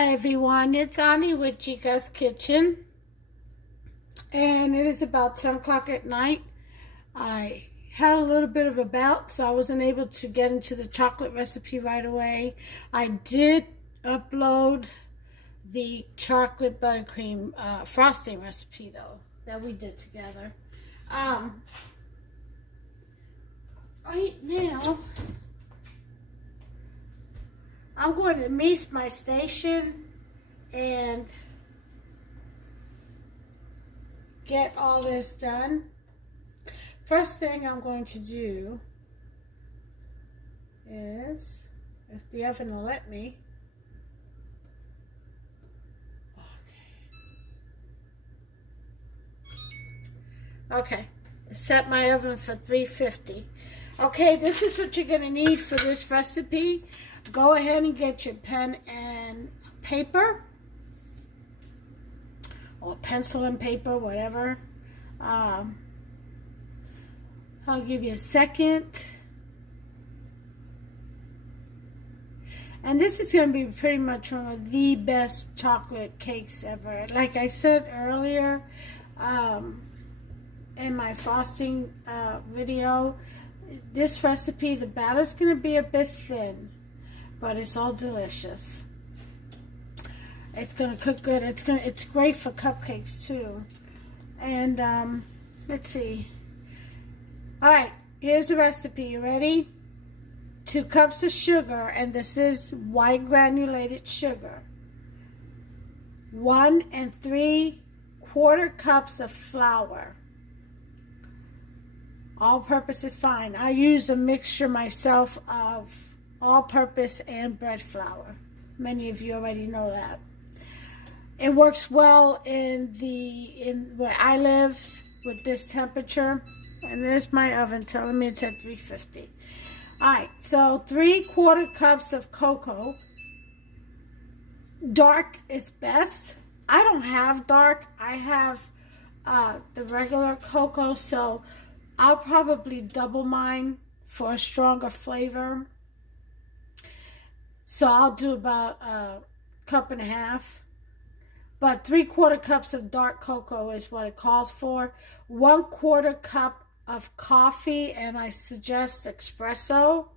Hi everyone, it's Annie with Chica's Kitchen, and it is about 10 o'clock at night. I had a little bit of a bout, so I wasn't able to get into the chocolate recipe right away. I did upload the chocolate buttercream frosting recipe though, that we did together. Right now, I'm going to meet my station and get all this done. First thing I'm going to do is, if the oven will let me, okay, set my oven for 350. Okay, this is what you're going to need for this recipe. Go ahead and get your pen and paper, or pencil and paper, whatever. I'll give you a second. And this is going to be pretty much one of the best chocolate cakes ever. Like I said earlier in my frosting video, this recipe, the batter's going to be a bit thin, but it's all delicious. It's gonna cook good. It's great for cupcakes too. And let's see. All right, here's the recipe. You ready? 2 cups of sugar, and this is white granulated sugar. 1 3/4 cups of flour. All-purpose is fine. I use a mixture myself of all-purpose and bread flour. Many of you already know that. It works well in where I live with this temperature. And there's my oven telling me it's at 350. Alright, so 3/4 cups of cocoa. Dark is best. I don't have dark. I have the regular cocoa, so I'll probably double mine for a stronger flavor. So I'll do about a cup and a half. But 3/4 cups of dark cocoa is what it calls for. 1/4 cup of coffee, and I suggest espresso.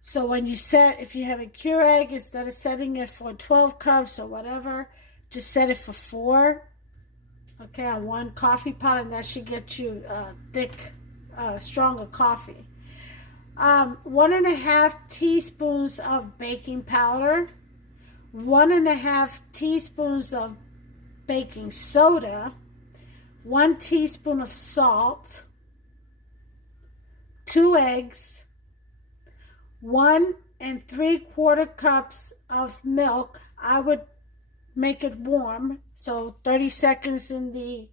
So when you set, if you have a Keurig, instead of setting it for 12 cups or whatever, just set it for 4. Okay, on 1 coffee pot, and that should get you thick, stronger coffee. 1.5 teaspoons of baking powder, 1.5 teaspoons of baking soda, 1 teaspoon of salt, 2 eggs, 1 3/4 cups of milk. I would make it warm, so 30 seconds in the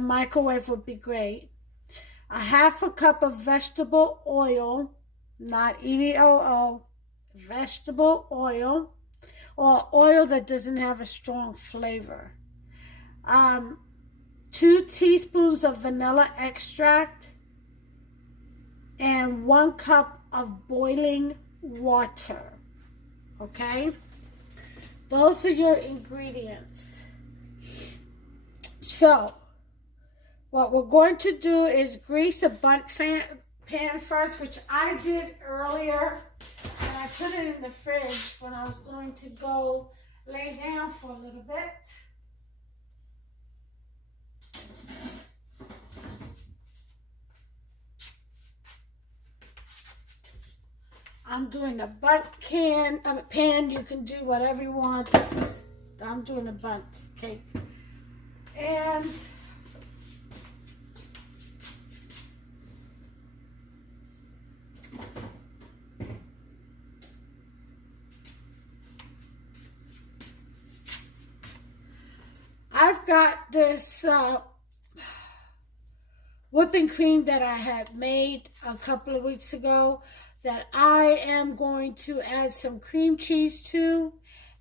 microwave would be great. 1/2 cup of vegetable oil, not EVOO, vegetable oil, or oil that doesn't have a strong flavor. 2 teaspoons of vanilla extract, and 1 cup of boiling water. Okay? Those are your ingredients. So, what we're going to do is grease a bundt pan first, which I did earlier, and I put it in the fridge when I was going to go lay down for a little bit. I'm doing a bundt pan. You can do whatever you want. I'm doing a bundt cake. And I've got this whipping cream that I had made a couple of weeks ago that I am going to add some cream cheese to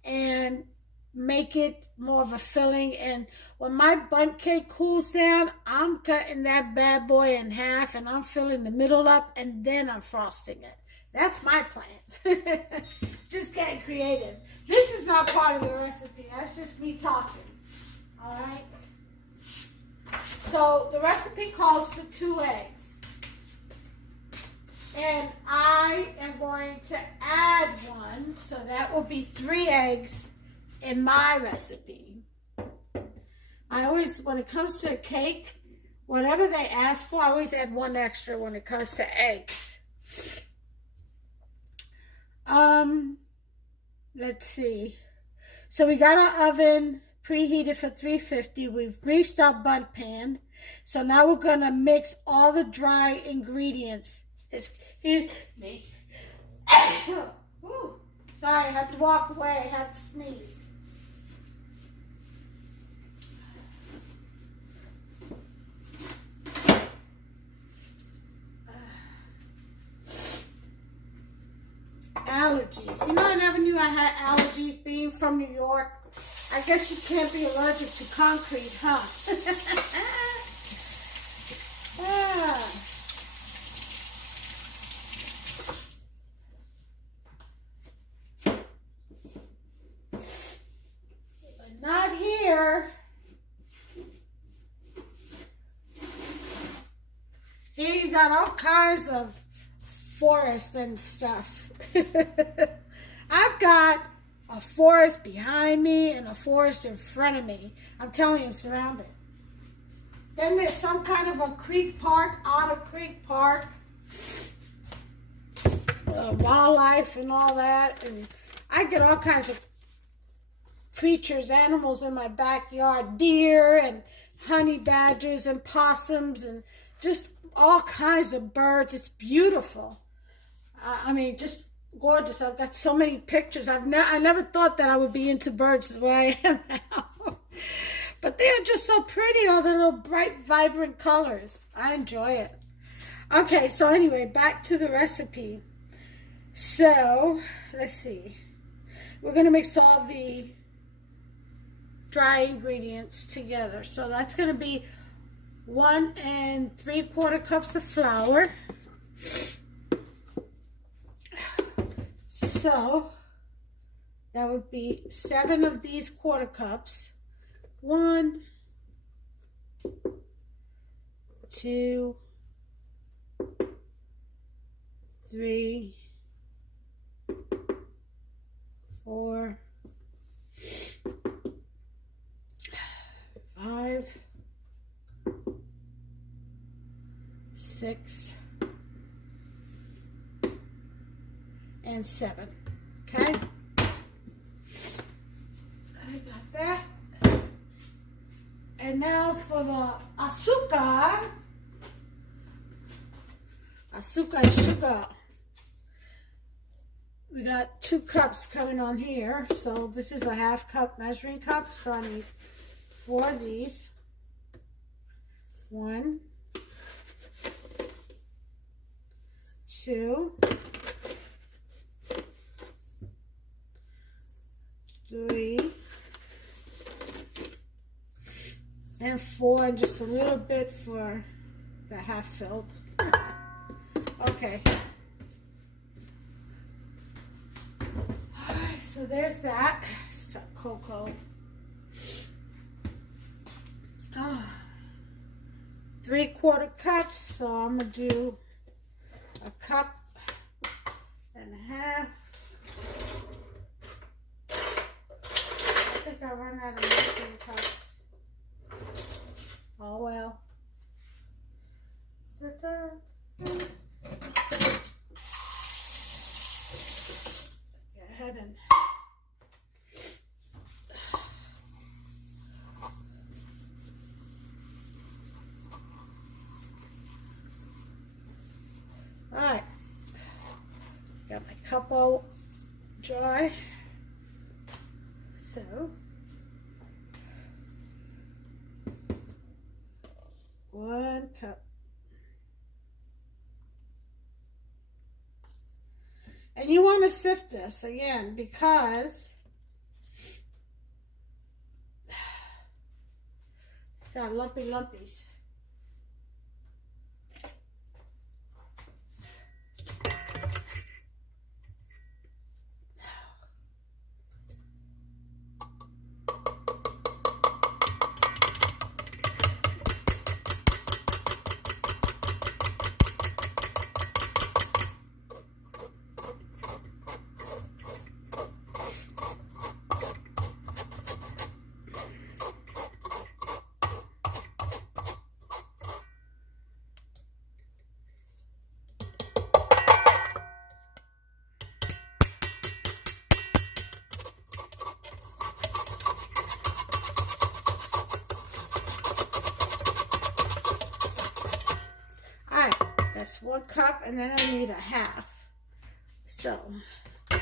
and make it more of a filling. And when my bundt cake cools down, I'm cutting that bad boy in half and I'm filling the middle up and then I'm frosting it. That's my plan. Just getting creative. This is not part of the recipe. That's just me talking. All right. So the recipe calls for 2 eggs. And I am going to add 1. So that will be 3 eggs in my recipe. I always, when it comes to a cake, whatever they ask for, I always add 1 extra when it comes to eggs. Let's see. So we got our oven preheated for 350. We've greased our bun pan. So now we're going to mix all the dry ingredients. Excuse me. Ooh, sorry, I have to walk away. I have to sneeze. Allergies. You know, I never knew I had allergies being from New York. I guess you can't be allergic to concrete, huh? Ah. But not here. Here you got all kinds of forest and stuff. I've got a forest behind me and a forest in front of me. I'm telling you, I'm surrounded. Then there's some kind of a creek park, Otter Creek Park, wildlife and all that. And I get all kinds of creatures, animals in my backyard, deer and honey badgers and possums and just all kinds of birds. It's beautiful. I mean, just gorgeous. I've got so many pictures. I never thought that I would be into birds the way I am now. But they're just so pretty, all the little bright, vibrant colors. I enjoy it. Okay, so anyway, back to the recipe. So, let's see. We're going to mix all the dry ingredients together. So that's going to be 1 3/4 cups of flour. So that would be 7 of these 1/4 cups. 1, 2, 3, 4, 5, 6, and 7. Okay, I got that. And now for the azúcar and sugar. We got 2 cups coming on here. So this is a 1/2 cup measuring cup. So I need 4 of these. 1, 2, 3, and 4, and just a little bit for the half filled. Okay. Alright, so there's that. Some cocoa. 3/4 cups, so I'm gonna do 1.5 cups. I think I run out of measuring cups. Oh well. Go ahead and alright. Got my cup all dry. So 1 cup. And you want to sift this again because it's got lumpy lumpies. That's 1 cup, and then I need a half. So, okay.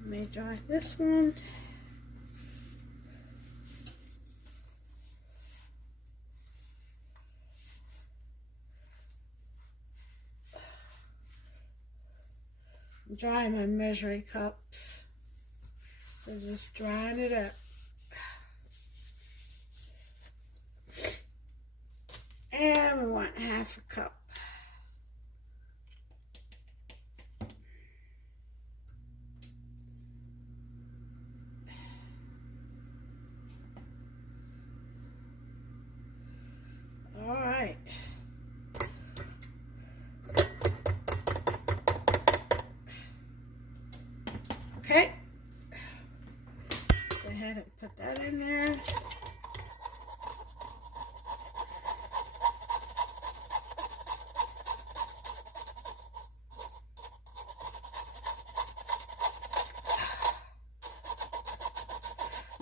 Let me dry this one. I'm drying my measuring cups. So just drying it up. And we want half a cup. All right. Okay. Go ahead and put that in there.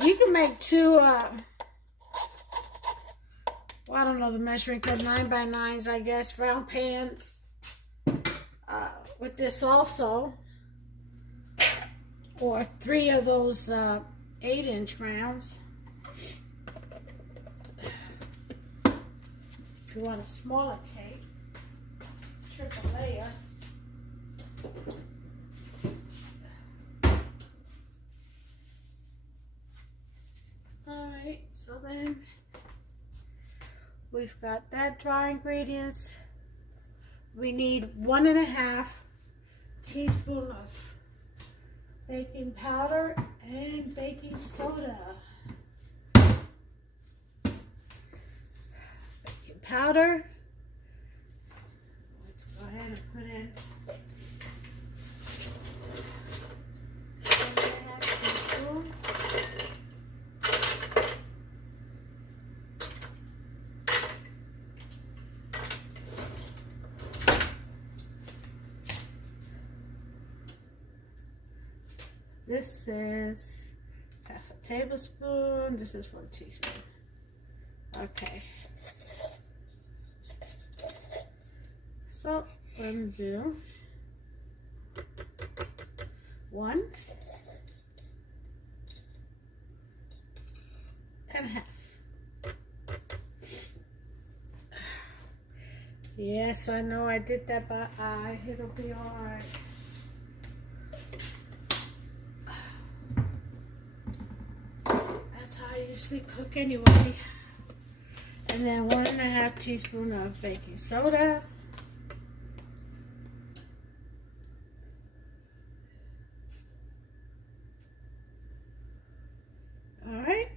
You can make 2, well, I don't know the measuring cup, 9x9s, I guess, round pans with this also. Or 3 of those 8-inch rounds. If you want a smaller cake, triple layer. Alright, so then we've got that dry ingredients. We need 1.5 teaspoon of baking powder and baking soda. Baking powder. Let's go ahead and put in 1.5 teaspoons. This is half a tablespoon. This is 1 teaspoon. Okay. So what I'm gonna do 1.5. Yes, I know I did that by eye. It'll be all right. I usually cook anyway. And then 1.5 teaspoon of baking soda. All right.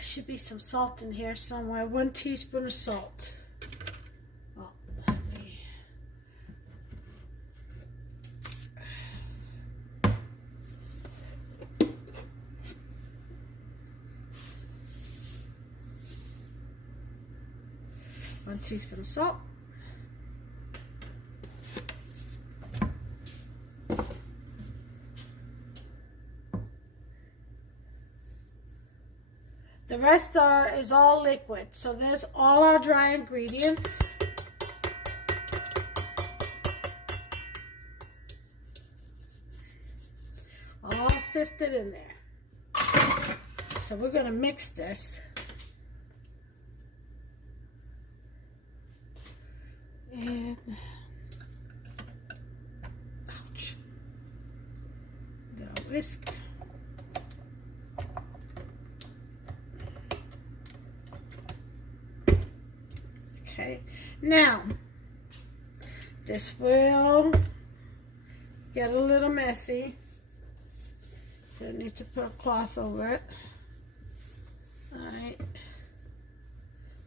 Should be some salt in here somewhere. 1 teaspoon of salt. One teaspoon of salt. The rest is all liquid. So there's all our dry ingredients. All sifted in there. So we're going to mix this. And ouch. The whisk. Okay, now this will get a little messy. So I need to put a cloth over it. All right.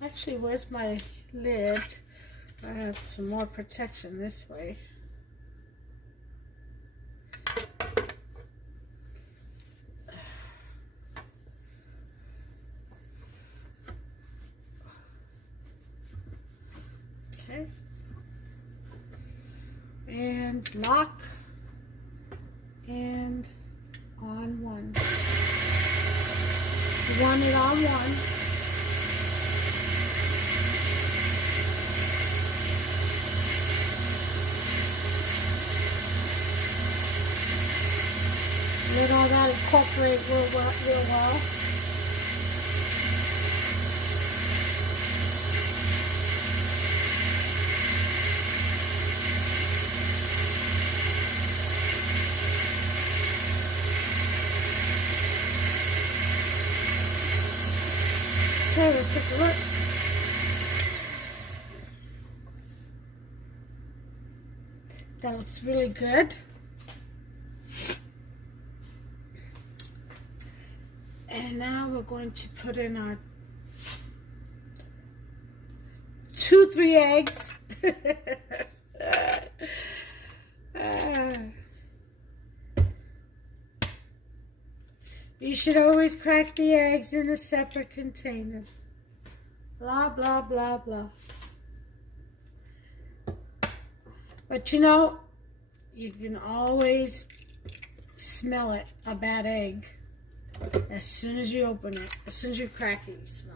Actually, where's my lid? I have some more protection this way. and lock and on one. You want it on one. Let all that incorporate real well. Okay, let's take a look. That looks really good. And now we're going to put in our 2-3 eggs. You should always crack the eggs in a separate container. Blah, blah, blah, blah. But you know, you can always smell it, a bad egg. As soon as you open it, as soon as you crack it, you smell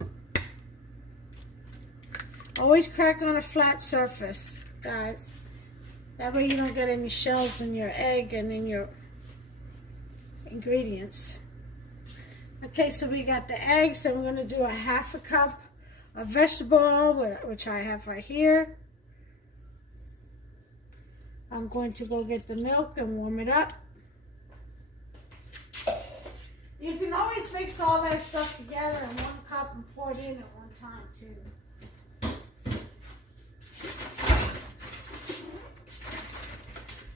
it. Always crack on a flat surface, guys. That way you don't get any shells in your egg and in your ingredients. Okay, so we got the eggs. Then we're going to do a 1/2 cup of vegetable oil, which I have right here. I'm going to go get the milk and warm it up. You can always mix all that stuff together in 1 cup and pour it in at one time too.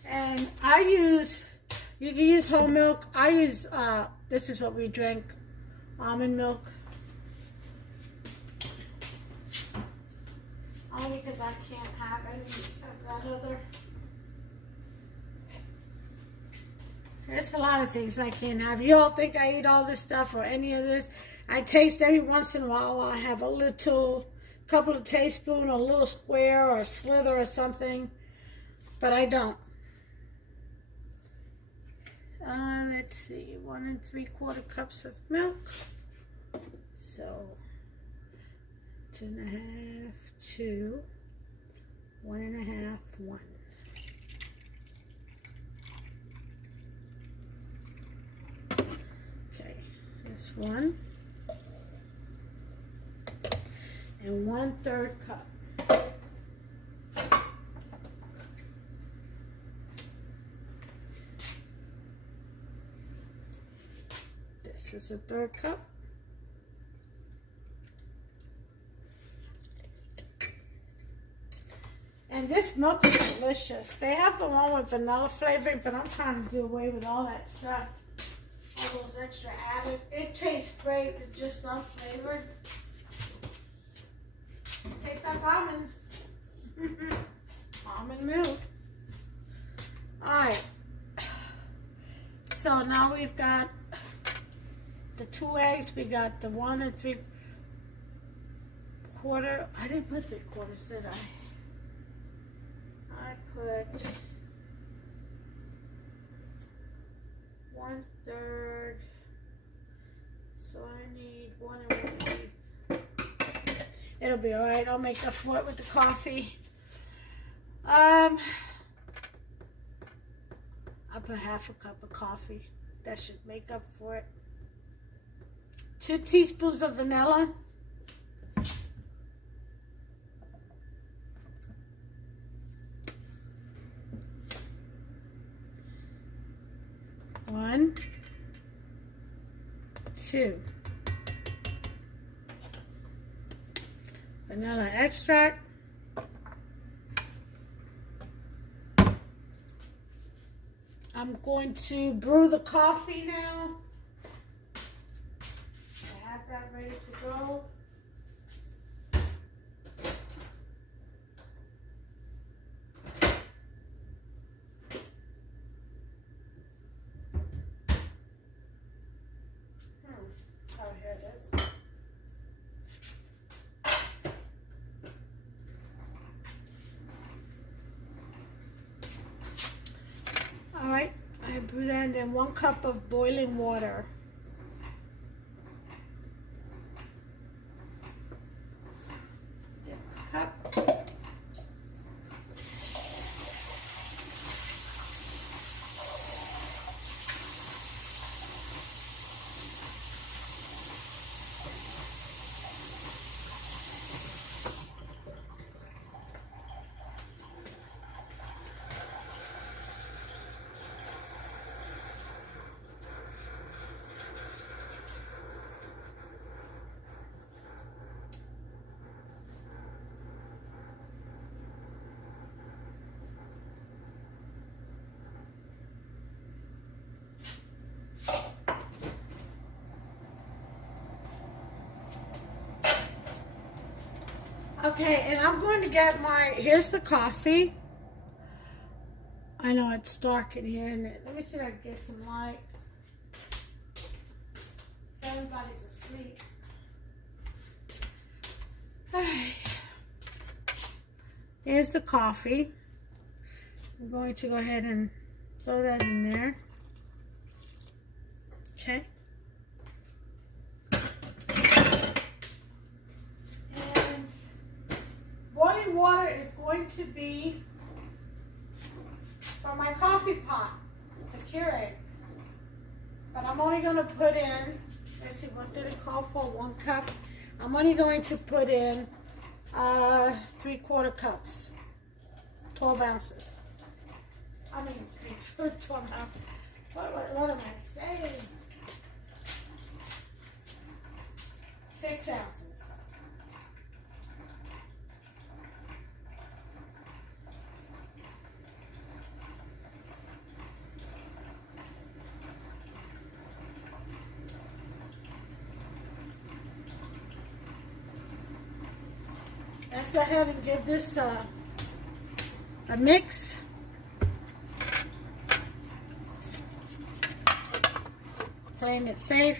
And I use, you can use whole milk. I use, this is what we drink, almond milk. Only because I can't have any of that other. There's a lot of things I can't have. You all think I eat all this stuff or any of this. I taste every once in a while. I have a little, couple of tablespoons, a little square or a slither or something. But I don't. Let's see, 1 3/4 cups of milk. So 2 1/2, 2, 1 1/2, 1. Okay, that's 1. And 1/3 cup. This is a 1/3 cup. And this milk is delicious. They have the one with vanilla flavoring, but I'm trying to do away with all that stuff. All those extra added. It tastes great. It's just unflavored. Tastes like almonds. Almond milk. Alright. So now we've got the 2 eggs. We got the 1 3/4. I didn't put 3/4, did I? I put 1/3. So I need 1 1/8. It'll be alright. I'll make up for it with the coffee. I put 1/2 cup of coffee. That should make up for it. 2 teaspoons of vanilla. One, 2. Vanilla extract. I'm going to brew the coffee now. I have that ready to go. Oh, here it is. and then 1 cup of boiling water. Cup. Okay, and I'm going to get here's the coffee. I know it's dark in here, and let me see if I can get some light. Everybody's asleep. Alright. Here's the coffee. I'm going to go ahead and throw that in there. Okay. Boiling water is going to be from my coffee pot, the Keurig. But I'm only going to put in, let's see, what did it call for? 1 cup. I'm only going to put in 3/4 cups, 12 ounces. I mean, 12 ounces. What am I saying? 6 ounces. Let's go ahead and give this a mix. Playing it safe.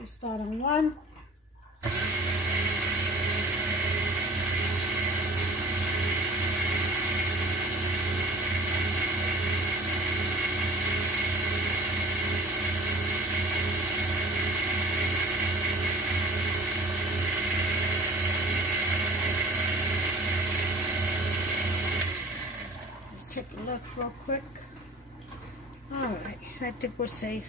We start on 1. Take a look real quick. Alright, I think we're safe.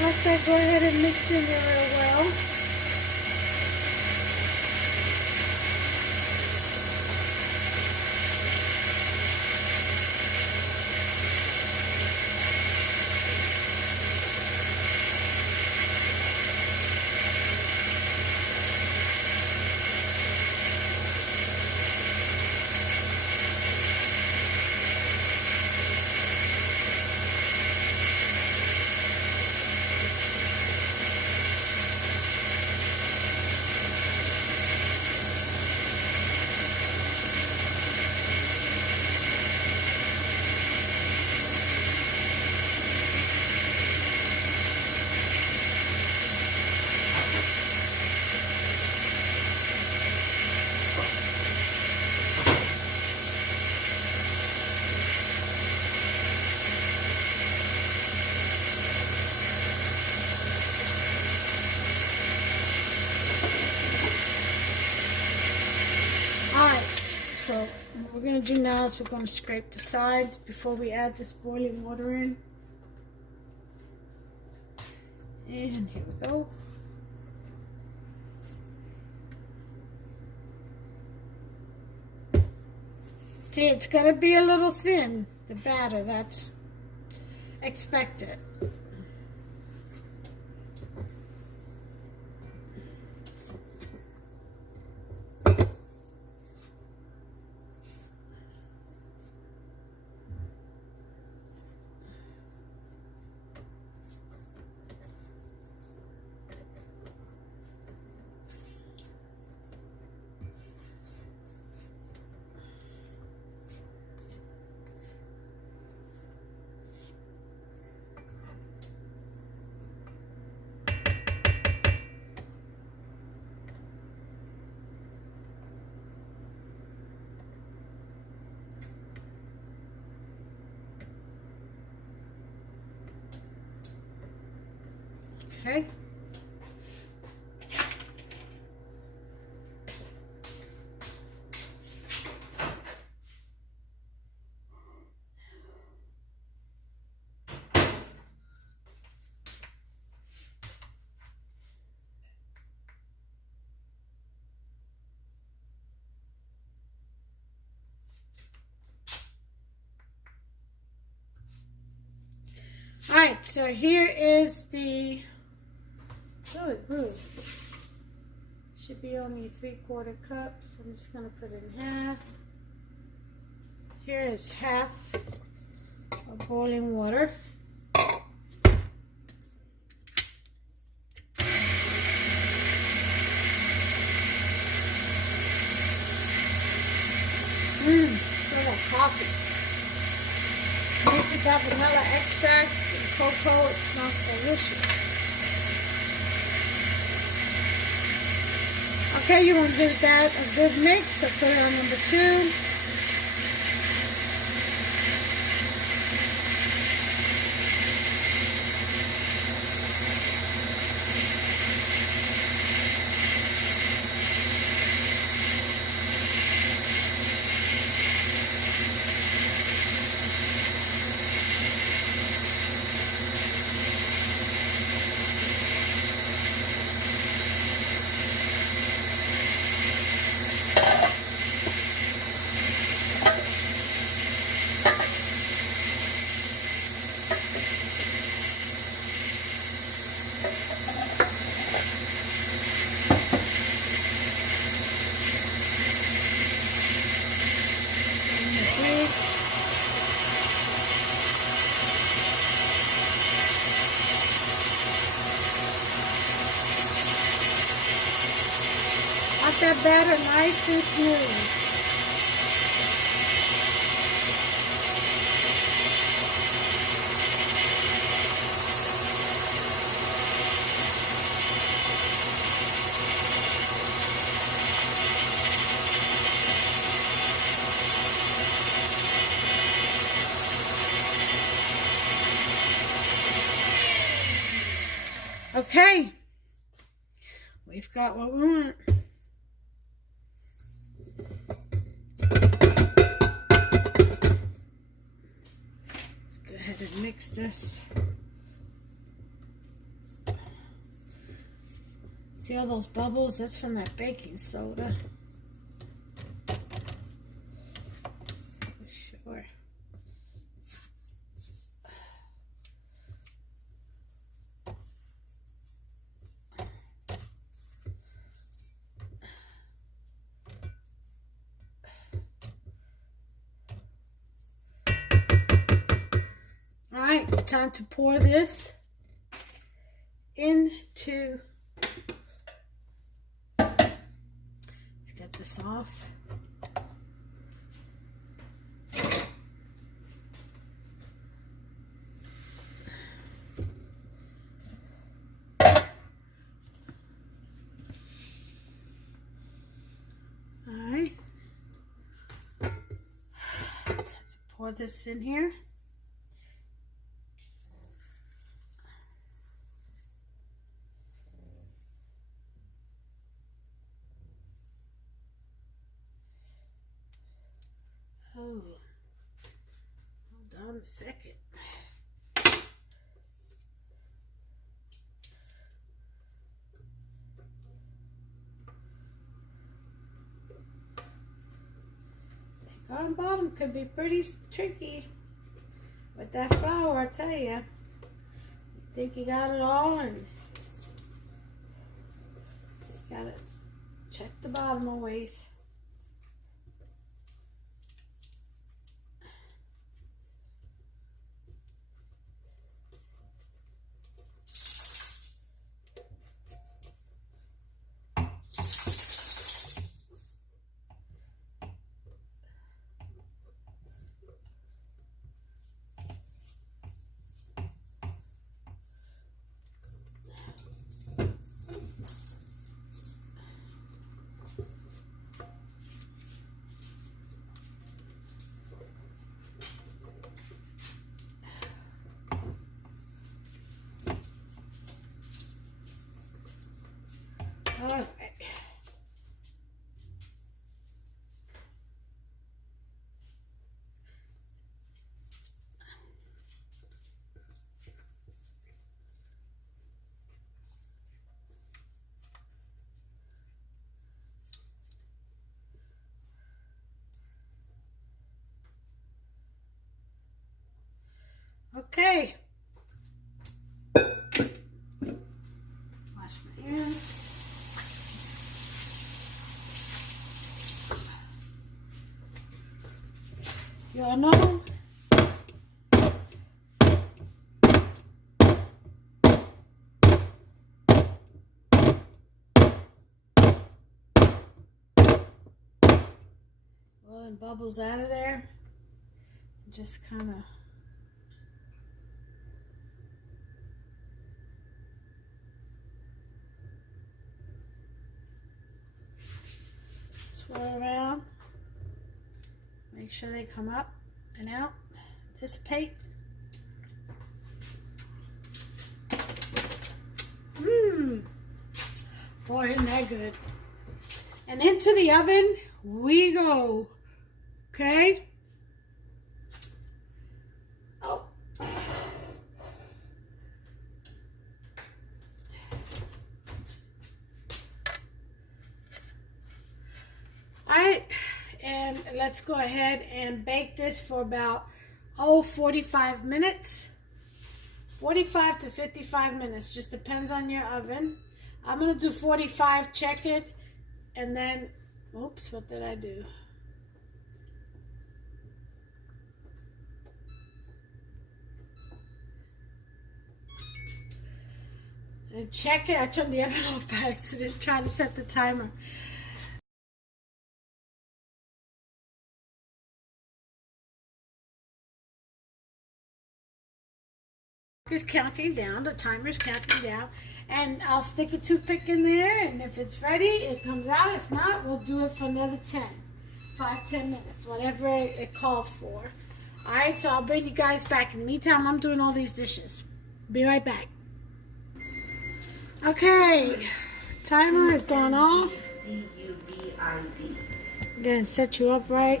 Let that go ahead and mix in there real well. So what we're going to do now is we're going to scrape the sides before we add this boiling water in. And here we go. See, it's going to be a little thin, the batter. That's expected. Okay. Alright, so here is the, oh, it grew. Should be only 3/4 cups. I'm just going to put it in half. Here is half of boiling water. Smell like coffee. Mix with that vanilla extract and cocoa. It smells delicious. Okay, you want to give that a good mix, so put it on number 2. Want that batter nice and smooth. Okay, we've got what we want. Let's go ahead and mix this. See all those bubbles? That's from that baking soda. Sure. Alright, time to pour this into, let's get this off. Alright, time to pour this in here. Oh, hold on a second. On bottom could be pretty tricky with that flour, I tell you. You think you got it all, and you gotta check the bottom always. Okay. Wash my hands. You all know. Blowing bubbles out of there. Just kind of. Swirl around. Make sure they come up and out. Dissipate. Boy, isn't that good. And into the oven we go. Okay? Oh. Alright, and let's go ahead and bake this for about 45 minutes. 45 to 55 minutes, just depends on your oven. I'm going to do 45, check it, and then, oops, what did I do? And check it, I turned the oven off by accident, trying to set the timer. Is counting down, the timer's counting down, and I'll stick a toothpick in there, and if it's ready it comes out. If not, we'll do it for another 5-10 minutes, whatever it calls for. Alright, so I'll bring you guys back. In the meantime, I'm doing all these dishes. Be right back. Okay, timer has gone off. I'm gonna set you up right.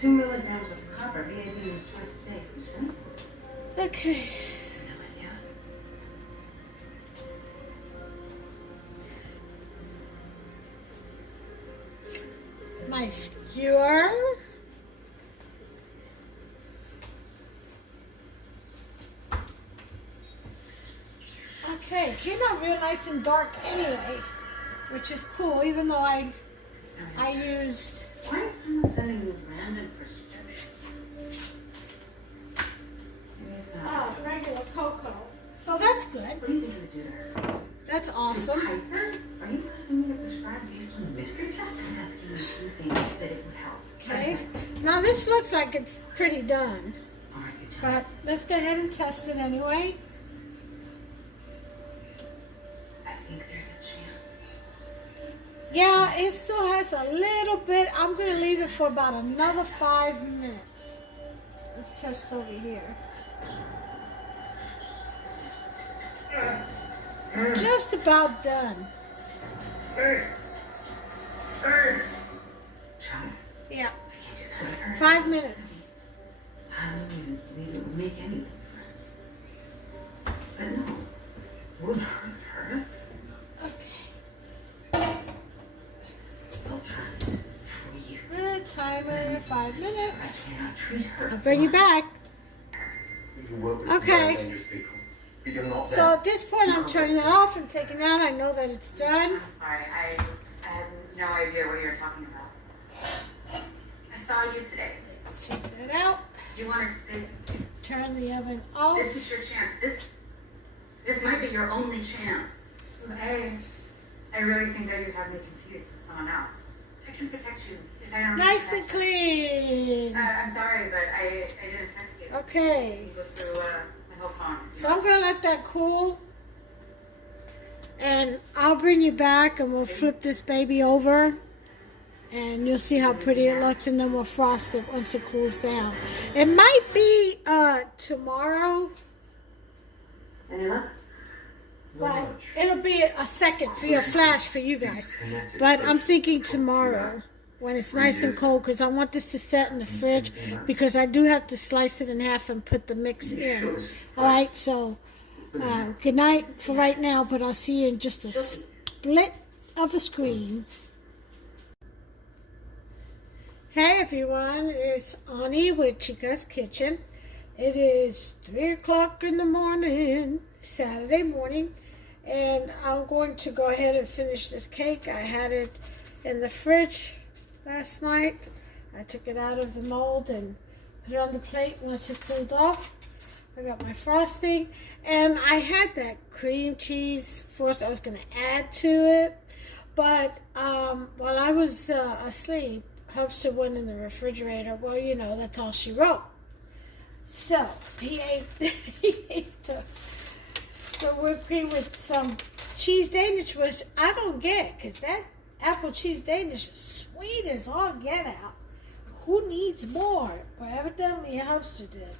2 milligrams of copper. VAD is twice a day. Percent. Okay. My skewer. Okay, came out real nice and dark anyway, which is cool, even though I used... Why is someone sending you random prescription? Regular cocoa. So that's good. What are you going to do to her? That's awesome. Hyper? Are you asking me to prescribe based on mystery checks? I'm asking you to think that it would help. Okay. Now this looks like it's pretty done. But let's go ahead and test it anyway. I think there's a chance. Yeah, it still has a little bit. I'm going to leave it for about another 5 minutes. Let's test over here. Just about done. Yeah. 5 minutes. I have no reason to believe it would make any difference. But no, it wouldn't hurt her. Okay. I'll try for you. Good timer, 5 minutes. I cannot treat her. I'll bring you back. Okay. So So at this point, I'm turning it off and taking it out. I know that it's done. I'm sorry, I have no idea what you're talking about. I saw you today. Take that out. You wanted to say something. Turn the oven off. This is your chance. This might be your only chance. I really think that you have me confused with someone else. I can protect you if I don't. Nice and clean. I'm sorry, but I didn't text you. Okay. You go through my whole phone. So I'm going to let that cool. And I'll bring you back and we'll flip this baby over. And you'll see how pretty it looks, and then we'll frost it once it cools down. It might be tomorrow, Any luck? but it'll be a second for your flash for you guys. But I'm thinking tomorrow when it's nice and cold, because I want this to set in the fridge, because I do have to slice it in half and put the mix in. All right, so good night for right now, but I'll see you in just a split of a screen. Hey everyone, it's Ani with Chica's Kitchen, It is 3 o'clock in the morning, Saturday morning, and I'm going to go ahead and finish this cake. I had it in the fridge last night. I took it out of the mold and put it on the plate once it cooled off. I got my frosting, and I had that cream cheese first. I was going to add to it, but while I was asleep, Hubster went in the refrigerator. Well, you know, that's all she wrote. So he ate, the whipped cream with some cheese Danish, which I don't get, because that apple cheese Danish is sweet as all get out. Who needs more? Well, evidently Hubster did.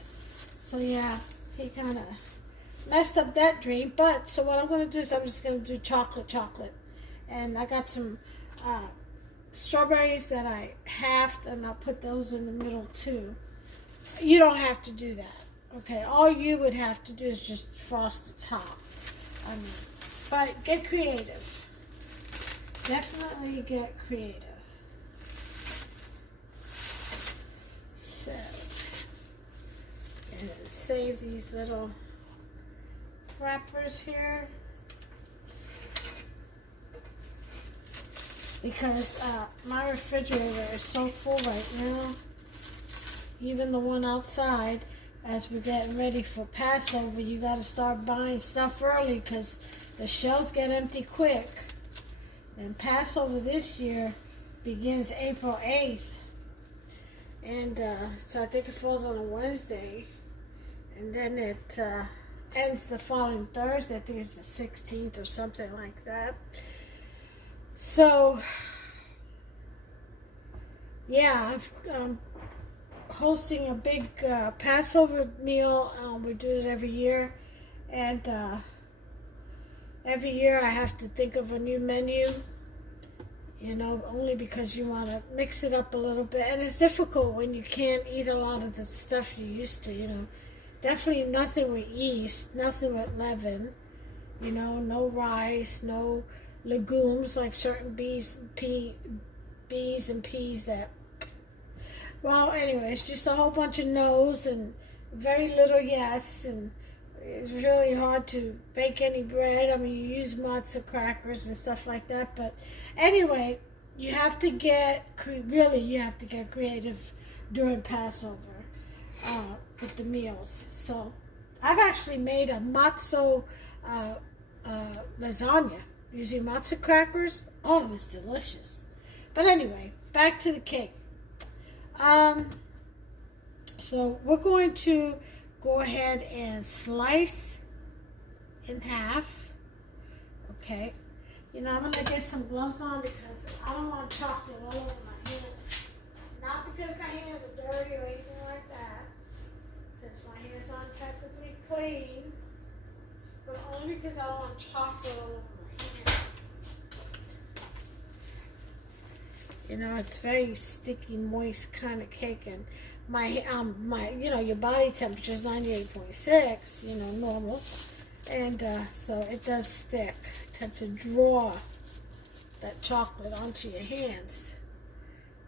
So yeah, he kind of messed up that dream. But so what I'm going to do is I'm just going to do chocolate. And I got some strawberries that I halved, and I'll put those in the middle too. You don't have to do that, okay? All you would have to do is just frost the top. I mean, but get creative. Definitely get creative. So, and save these little wrappers here. Because my refrigerator is so full right now. Even the one outside, as we're getting ready for Passover, you got to start buying stuff early because the shelves get empty quick. And Passover this year begins April 8th. And so I think it falls on a Wednesday. And then it ends the following Thursday. I think it's the 16th or something like that. So, yeah, I'm hosting a big Passover meal. We do it every year, and every year I have to think of a new menu, you know, only because you want to mix it up a little bit. And it's difficult when you can't eat a lot of the stuff you used to, you know. Definitely nothing with yeast, nothing with leaven, you know, no rice, no legumes like certain bees and peas that, well, anyway, it's just a whole bunch of no's and very little yes, and it's really hard to bake any bread. I mean, you use matzah crackers and stuff like that, but anyway, you have to get creative during Passover with the meals. So I've actually made a matzo lasagna using matzah crackers. Oh, it was delicious. But anyway, back to the cake. So we're going to go ahead and slice in half. Okay. You know, I'm going to get some gloves on because I don't want chocolate all over my hands. Not because my hands are dirty or anything like that, because my hands aren't technically clean, but only because I don't want chocolate all over my hands. You know, it's very sticky, moist kind of cake, and my you know, your body temperature is 98.6, you know, normal, and so it does stick. Tend to draw that chocolate onto your hands.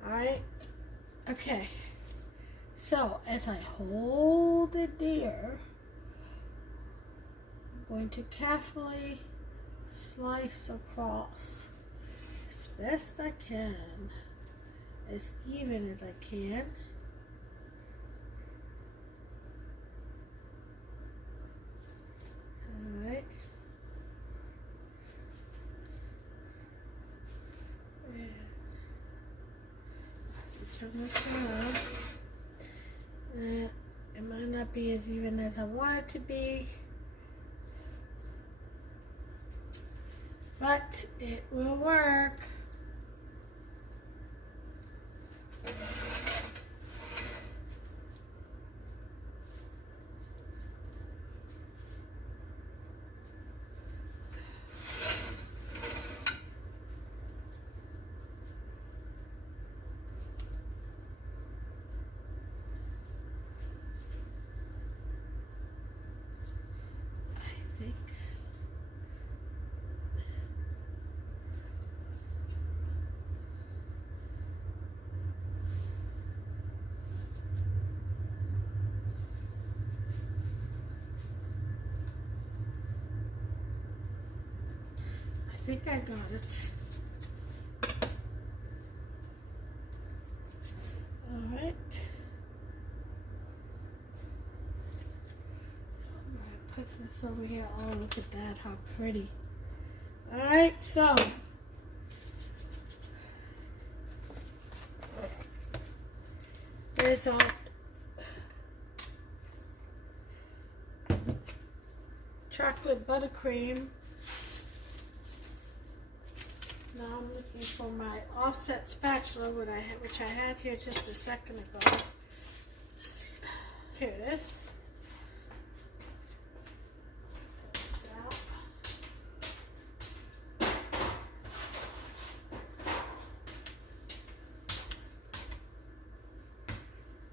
All right, okay. So as I hold it near, I'm going to carefully slice across as best I can, as even as I can. All right. And I have to turn this around. It might not be as even as I want it to be, but it will work. think I got it. Alright. Put this over here. Oh, look at that. How pretty. Alright, so. There's our chocolate buttercream. Now I'm looking for my offset spatula, which I had here just a second ago. Here it is.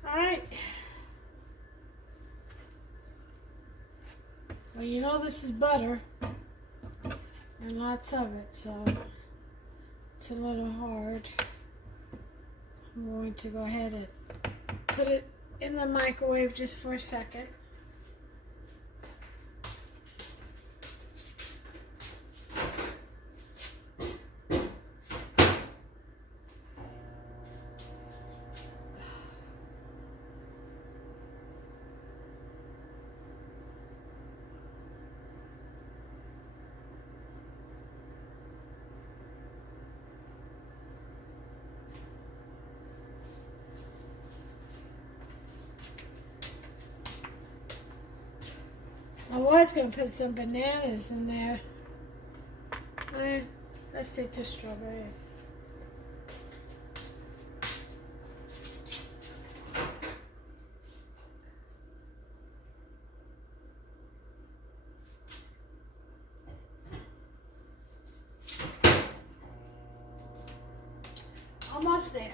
Alright. Well, you know this is butter. And lots of it, so it's a little hard. I'm going to go ahead and put it in the microwave just for a second. I was going to put some bananas in there. Let's take the strawberries. Almost there.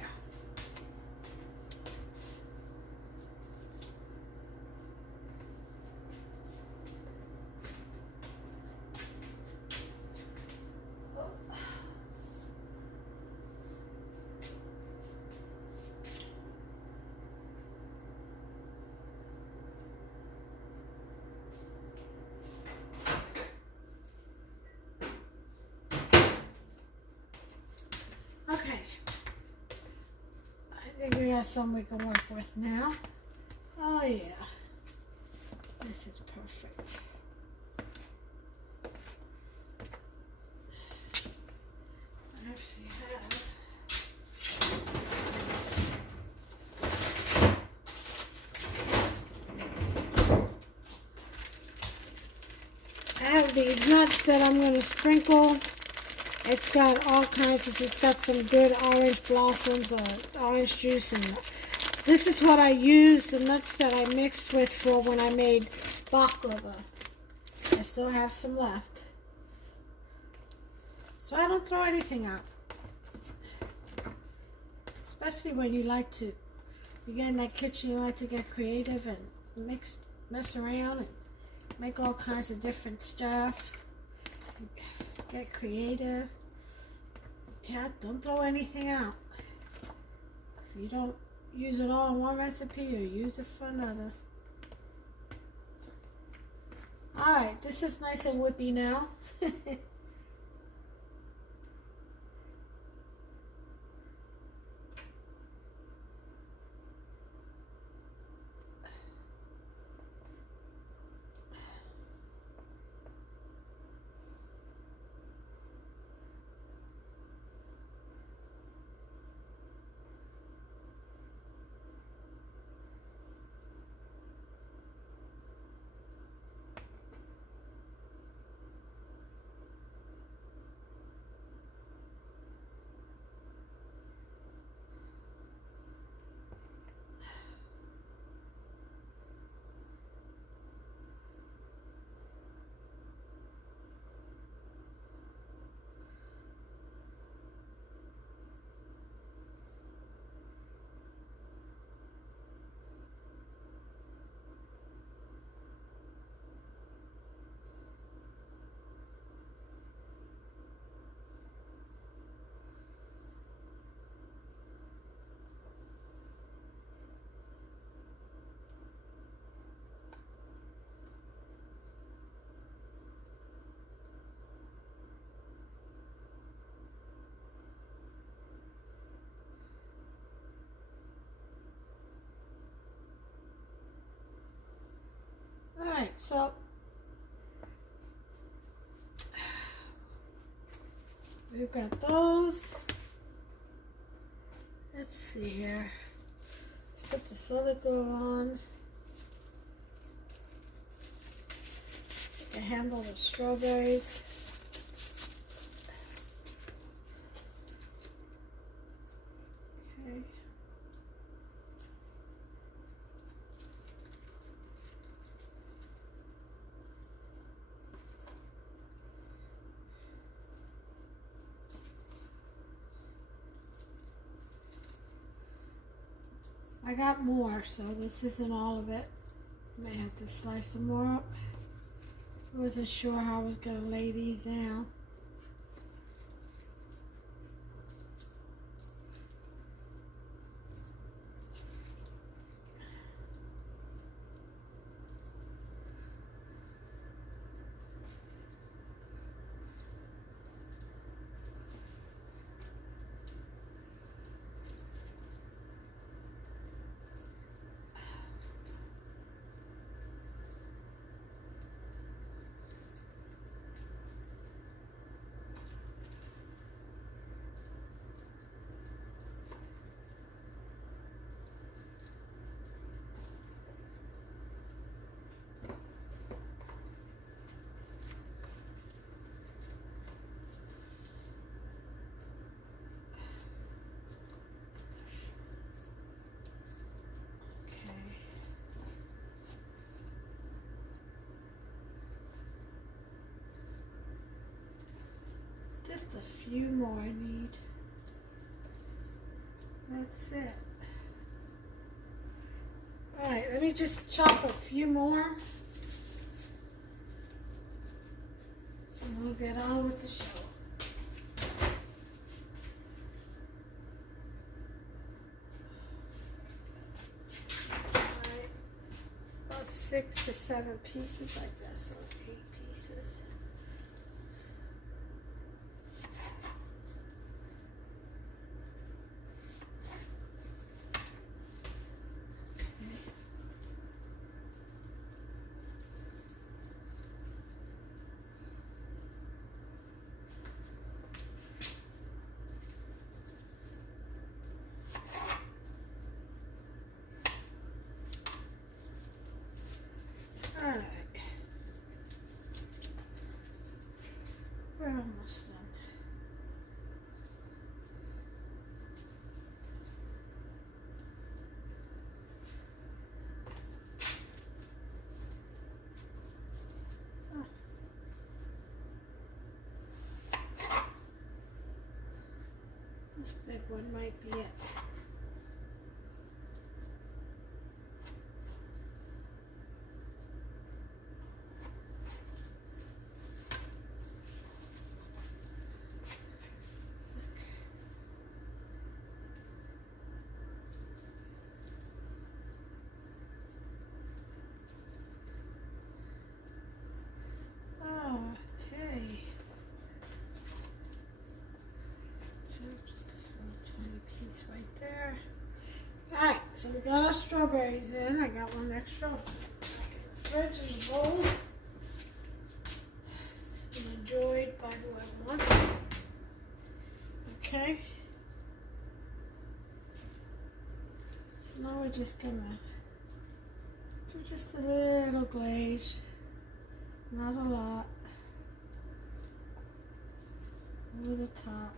Okay, I think we got some we can work with now. Oh yeah, this is perfect. I actually have these nuts that I'm going to sprinkle. It's got all kinds of, it's got some good orange blossoms or orange juice, and this is what I used, the nuts that I mixed with for when I made baklava. I still have some left. So I don't throw anything out. Especially when you like to, you get in that kitchen, you like to get creative and mess around and make all kinds of different stuff. Get creative. Yeah, don't throw anything out. If you don't use it all in one recipe, or use it for another. Alright, this is nice and whippy now. Alright, so we've got those. Let's see here. Let's put this other glove on. I can handle the strawberries. Okay. I got more, so this isn't all of it. May have to slice some more up. I wasn't sure how I was going to lay these down. Just a few more I need. That's it. Alright, let me just chop a few more. And we'll get on with the show. Alright, about 6 to 7 pieces like that, so 8 pieces. Alright, we're almost done. This big one might be it. Okay. Just this little tiny piece right there. Alright, so we got our strawberries in. I got one extra back in the fridge in the bowl. It's been enjoyed by whoever wants it. Okay. So now we're just gonna do just a little glaze. Not a lot. Over the top.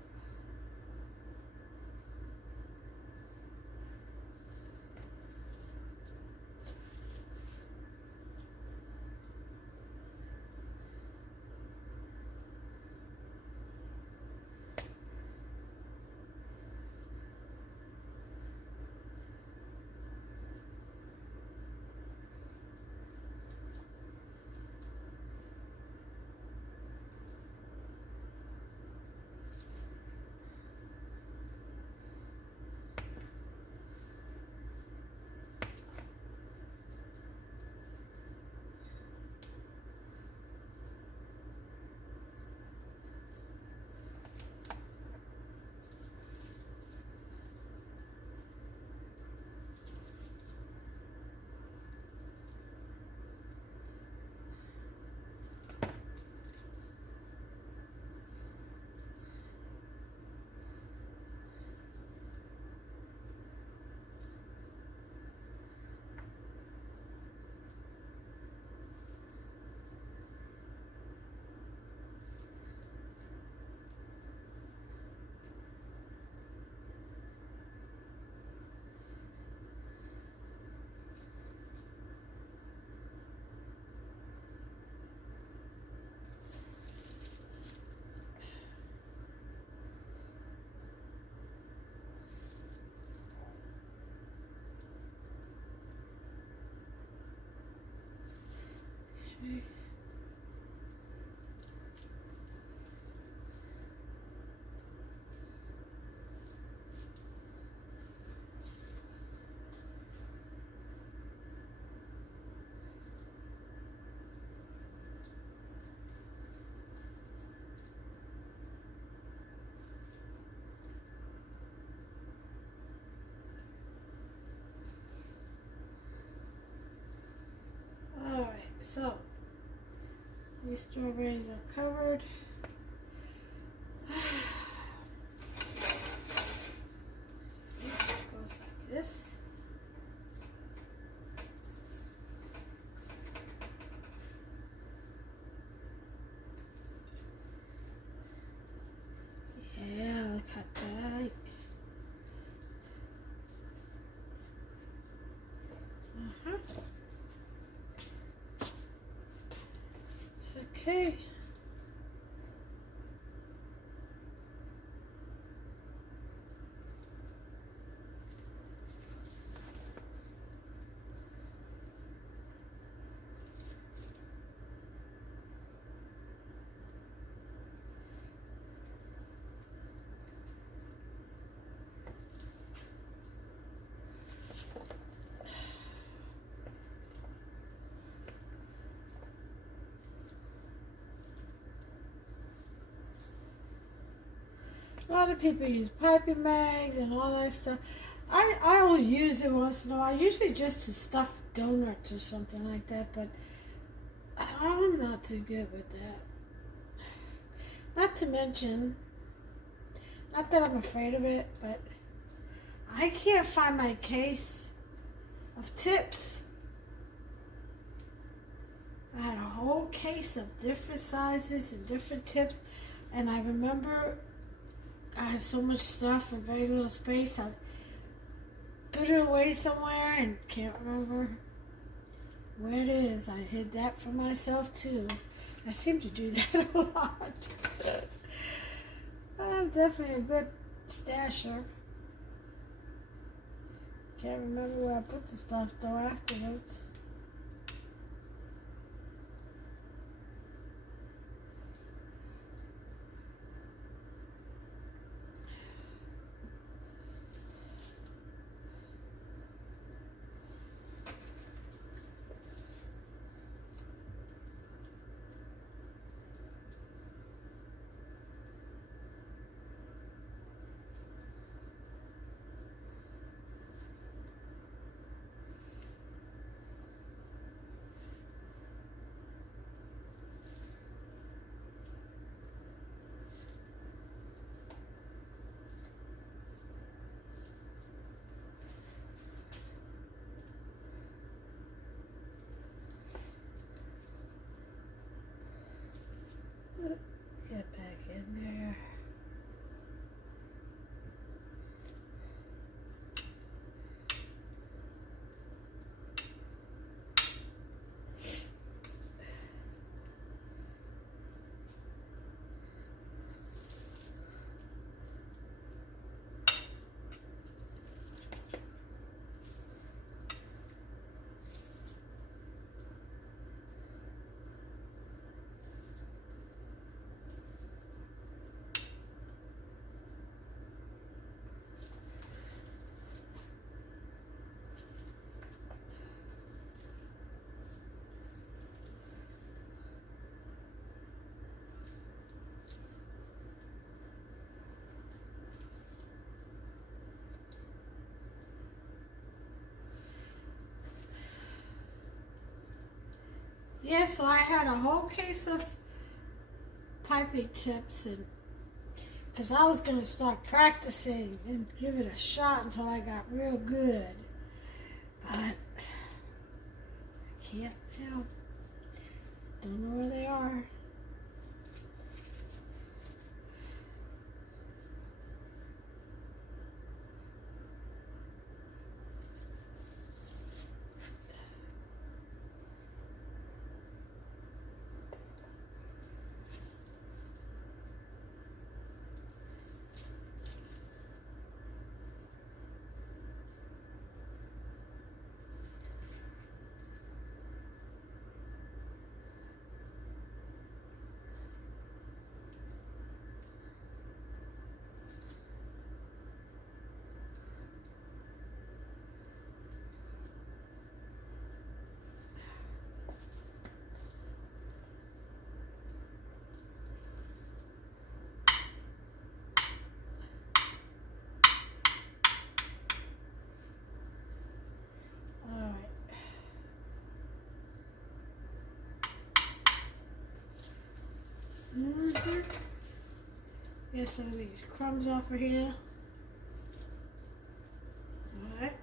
Okay. Alright, so these strawberries are covered. This goes like this. Yeah, look at that. Okay. A lot of people use piping bags and all that stuff. I will use it once in a while, usually just to stuff donuts or something like that, but I'm not too good with that. Not to mention, not that I'm afraid of it, but I can't find my case of tips. I had a whole case of different sizes and different tips, and I remember I had so much stuff and very little space. I put it away somewhere and can't remember where it is. I hid that for myself too. I seem to do that a lot. I'm definitely a good stasher. Can't remember where I put the stuff though afterwards. Get back in there. Yeah, so I had a whole case of piping tips, and because I was going to start practicing and give it a shot until I got real good. But I can't tell. Don't know where they are. Get some of these crumbs off of here. Alright.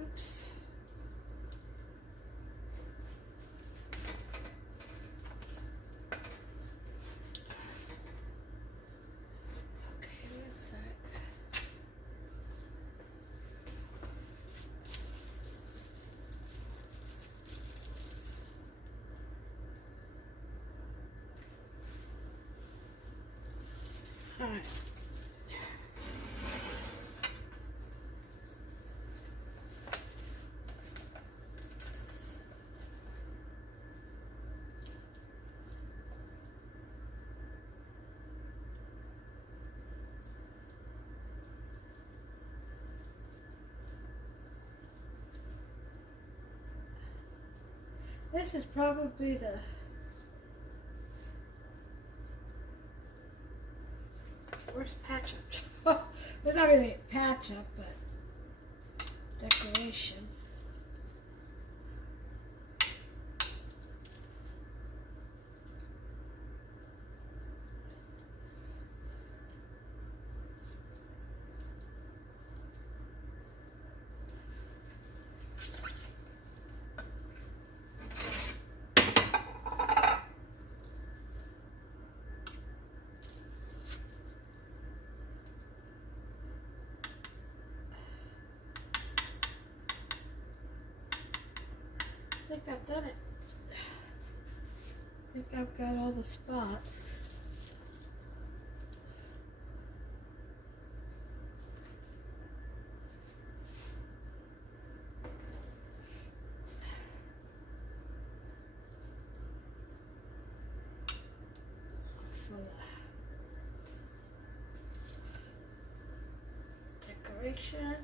Oops. Okay, where's that? All right. This is probably the worst patch up. It's not really a patch up, but decoration. I think I've done it. I think I've got all the spots. For the decoration.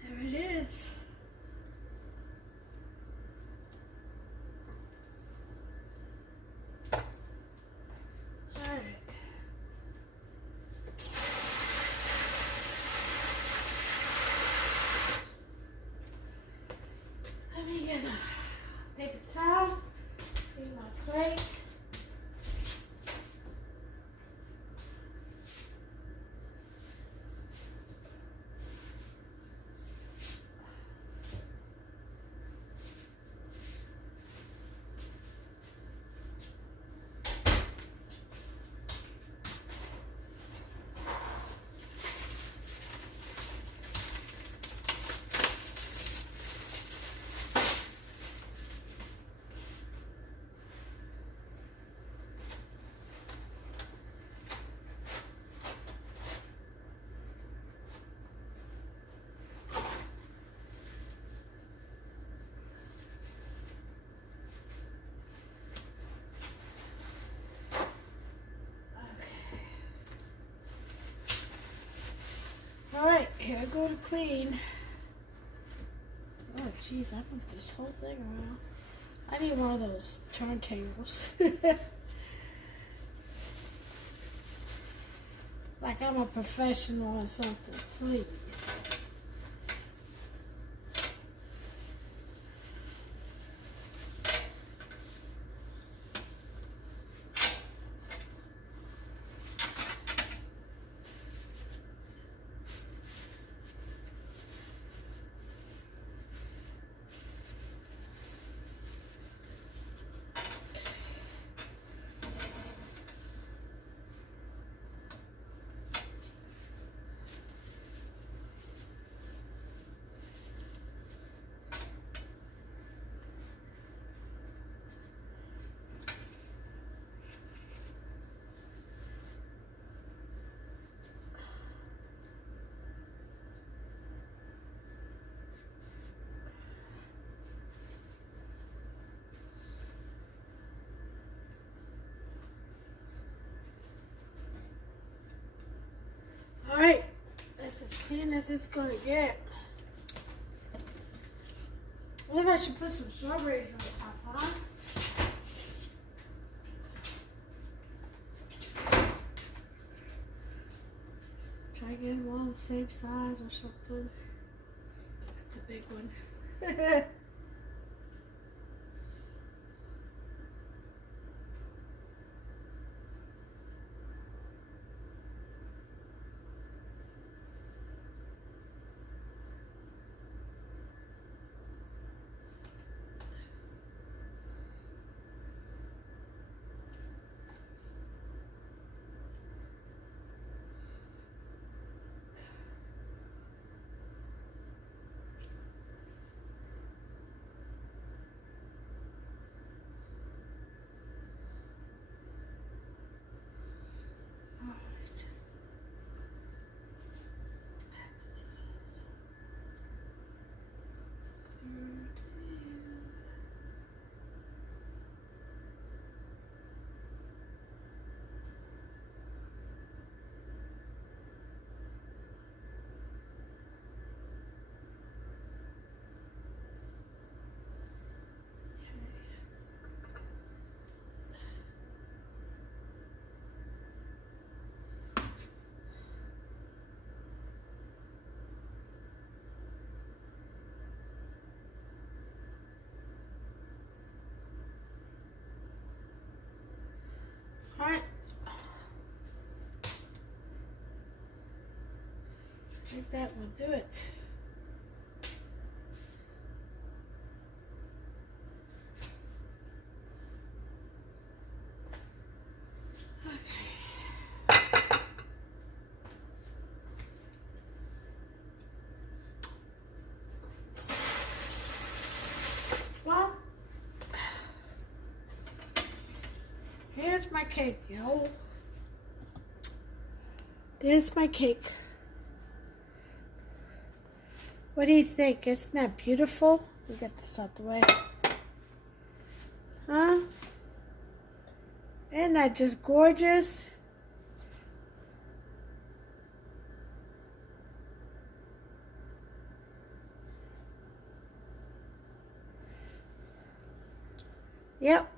There it is. All right. Let me get a paper towel, clean my plate. Alright, here I go to clean. Oh jeez, I moved this whole thing around. I need one of those turntables. Like I'm a professional or something, please. Alright, that's as clean as it's gonna get. Maybe I should put some strawberries on top, huh? Try getting one the same size or something. That's a big one. Alright. I think that will do it. Well, here's my cake, yo. There's my cake. What do you think? Isn't that beautiful? Let me get this out the way. Huh? Isn't that just gorgeous? Yep.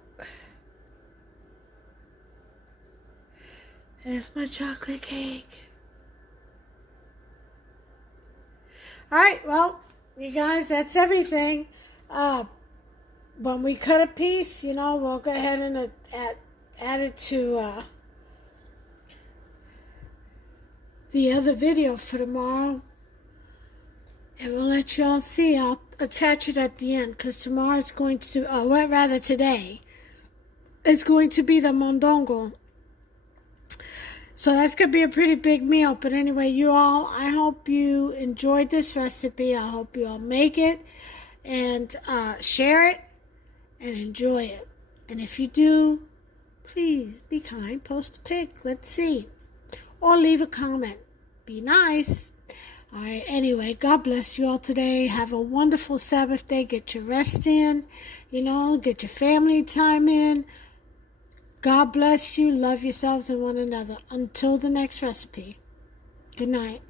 There's my chocolate cake. Alright, well, you guys, that's everything. When we cut a piece, you know, we'll go ahead and add it to the other video for tomorrow. And we'll let you all see. I'll attach it at the end because tomorrow is going to, well, rather today, is going to be the mondongo. So that's going to be a pretty big meal. But anyway, you all, I hope you enjoyed this recipe. I hope you all make it and share it and enjoy it. And if you do, please be kind. Post a pic. Let's see. Or leave a comment. Be nice. All right. Anyway, God bless you all today. Have a wonderful Sabbath day. Get your rest in. You know, get your family time in. God bless you. Love yourselves and one another. Until the next recipe. Good night.